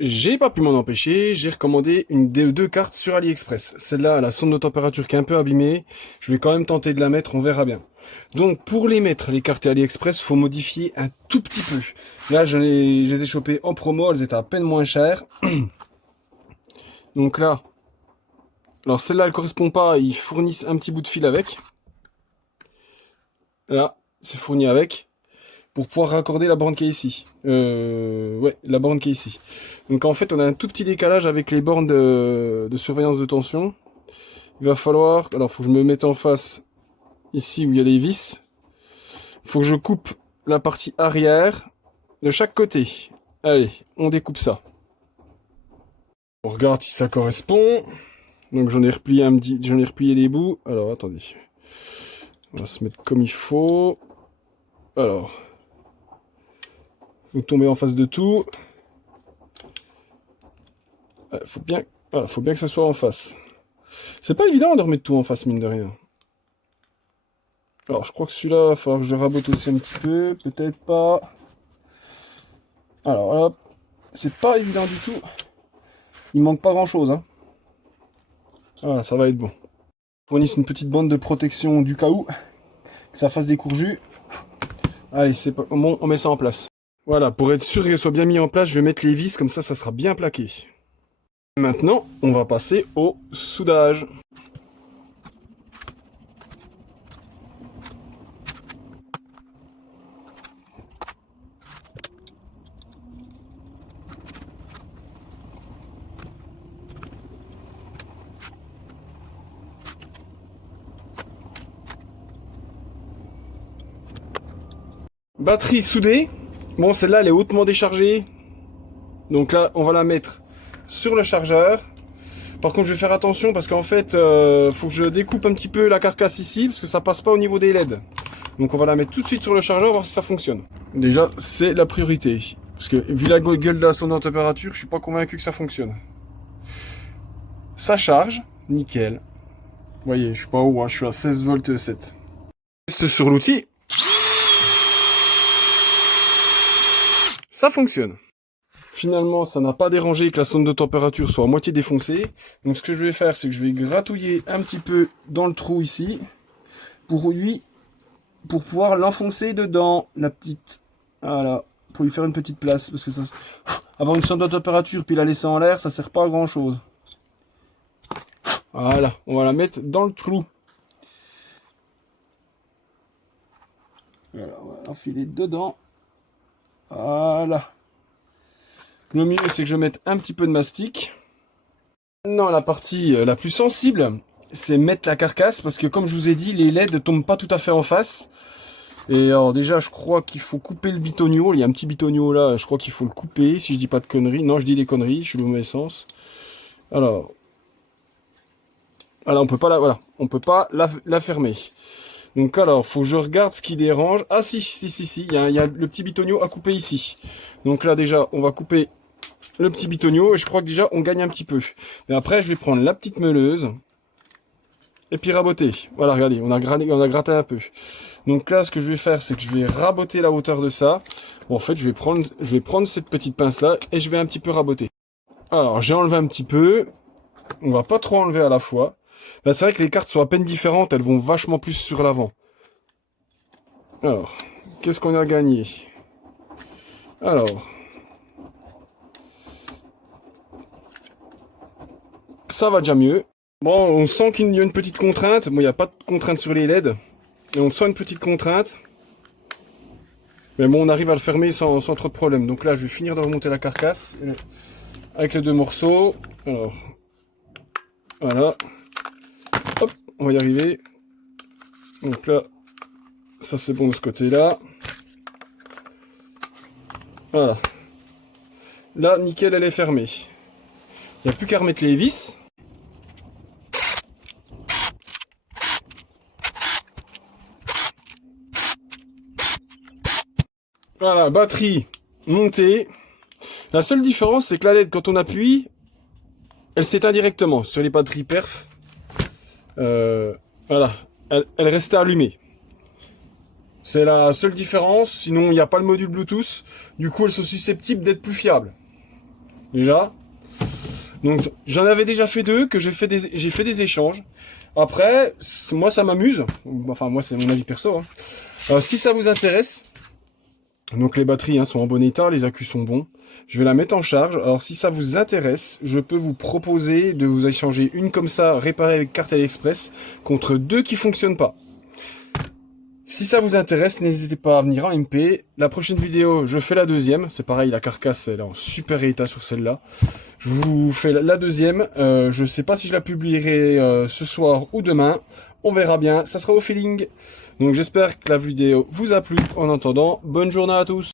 J'ai pas pu m'en empêcher, j'ai recommandé une des deux cartes sur AliExpress. Celle-là a la sonde de température qui est un peu abîmée, je vais quand même tenter de la mettre, on verra bien. Donc pour les mettre, les cartes AliExpress, faut modifier un tout petit peu. Là je les ai chopées en promo, elles étaient à peine moins chères. Donc là, alors celle-là elle correspond pas, ils fournissent un petit bout de fil avec. Là, c'est fourni avec. Pour pouvoir raccorder la borne qui est ici. Ouais, la borne qui est ici. Donc en fait, on a un tout petit décalage avec les bornes de surveillance de tension. Il va falloir... Alors, faut que je me mette en face, ici où il y a les vis. Faut que je coupe la partie arrière de chaque côté. Allez, on découpe ça. On regarde si ça correspond. Donc j'en ai replié j'en ai replié les bouts. Alors, attendez. On va se mettre comme il faut. Alors... Vous tombez en face de tout. Faut bien que ça soit en face. C'est pas évident de remettre tout en face, mine de rien. Alors, je crois que celui-là, il va falloir que je le rabote aussi un petit peu. Peut-être pas. Alors, là, c'est pas évident du tout. Il manque pas grand-chose, hein. Voilà, ça va être bon. Fournissent une petite bande de protection du cas où. Que ça fasse des courjus. Allez, c'est pas bon, on met ça en place. Voilà, pour être sûr qu'elle soit bien mise en place, je vais mettre les vis, comme ça sera bien plaqué. Maintenant, on va passer au soudage. Batterie soudée. Bon, celle-là, elle est hautement déchargée. Donc là, on va la mettre sur le chargeur. Par contre, je vais faire attention parce qu'en fait, faut que je découpe un petit peu la carcasse ici parce que ça passe pas au niveau des LED. Donc on va la mettre tout de suite sur le chargeur, voir si ça fonctionne. Déjà, c'est la priorité. Parce que vu la gueule de la sonde en température, je suis pas convaincu que ça fonctionne. Ça charge, nickel. Vous voyez, je suis pas haut, hein, je suis à 16 volts 7. Test sur l'outil. Ça fonctionne. Finalement, ça n'a pas dérangé que la sonde de température soit à moitié défoncée. Donc ce que je vais faire, c'est que je vais gratouiller un petit peu dans le trou ici. Pour pouvoir l'enfoncer dedans, la petite... Voilà, pour lui faire une petite place. Parce que ça... Avoir une sonde de température puis la laisser en l'air, ça sert pas à grand chose. Voilà, on va la mettre dans le trou. Voilà, on va l'enfiler dedans. Voilà. Le mieux, c'est que je mette un petit peu de mastic. Maintenant, la partie la plus sensible, c'est mettre la carcasse, parce que comme je vous ai dit, les LED ne tombent pas tout à fait en face. Et alors déjà, je crois qu'il faut couper le bitonio. Il y a un petit bitonio là, je crois qu'il faut le couper, si je dis pas de conneries. Non, je dis des conneries, je suis dans le mauvais sens. Alors, on peut pas voilà, on peut pas la fermer. Donc alors, faut que je regarde ce qui dérange. Ah si, il y a le petit bitonio à couper ici. Donc là déjà, on va couper le petit bitonio et je crois que déjà on gagne un petit peu. Mais après, je vais prendre la petite meuleuse et puis raboter. Voilà, regardez, on a gratté un peu. Donc là, ce que je vais faire, c'est que je vais raboter la hauteur de ça. Bon, en fait, je vais prendre cette petite pince là et je vais un petit peu raboter. Alors, j'ai enlevé un petit peu. On va pas trop enlever à la fois. Là, c'est vrai que les cartes sont à peine différentes, elles vont vachement plus sur l'avant. Alors, qu'est-ce qu'on a gagné? Alors, ça va déjà mieux. Bon, on sent qu'il y a une petite contrainte. Bon, il n'y a pas de contrainte sur les LED. Et on sent une petite contrainte. Mais bon, on arrive à le fermer sans trop de problème. Donc là, je vais finir de remonter la carcasse avec les deux morceaux. Alors, voilà. Hop, on va y arriver. Donc là, ça c'est bon de ce côté-là. Voilà. Là, nickel, elle est fermée. Il n'y a plus qu'à remettre les vis. Voilà, batterie montée. La seule différence, c'est que la LED, quand on appuie, elle s'éteint directement. Sur les batteries perf, voilà, elle restait allumée. C'est la seule différence, sinon il n'y a pas le module Bluetooth. Du coup, elles sont susceptibles d'être plus fiables. déjà. Donc j'en avais déjà fait 2, que j'ai fait des échanges. Après, moi ça m'amuse. Enfin moi c'est mon avis perso. Hein. Si ça vous intéresse, donc les batteries sont en bon état, les accus sont bons. Je vais la mettre en charge. Alors si ça vous intéresse, je peux vous proposer de vous échanger une comme ça, réparée avec carte AliExpress, contre 2 qui fonctionnent pas. Si ça vous intéresse, n'hésitez pas à venir en MP. La prochaine vidéo, je fais la deuxième. C'est pareil, la carcasse elle est en super état sur celle-là. Je vous fais la deuxième. Je sais pas si je la publierai ce soir ou demain. On verra bien. Ça sera au feeling. Donc j'espère que la vidéo vous a plu. En attendant, bonne journée à tous.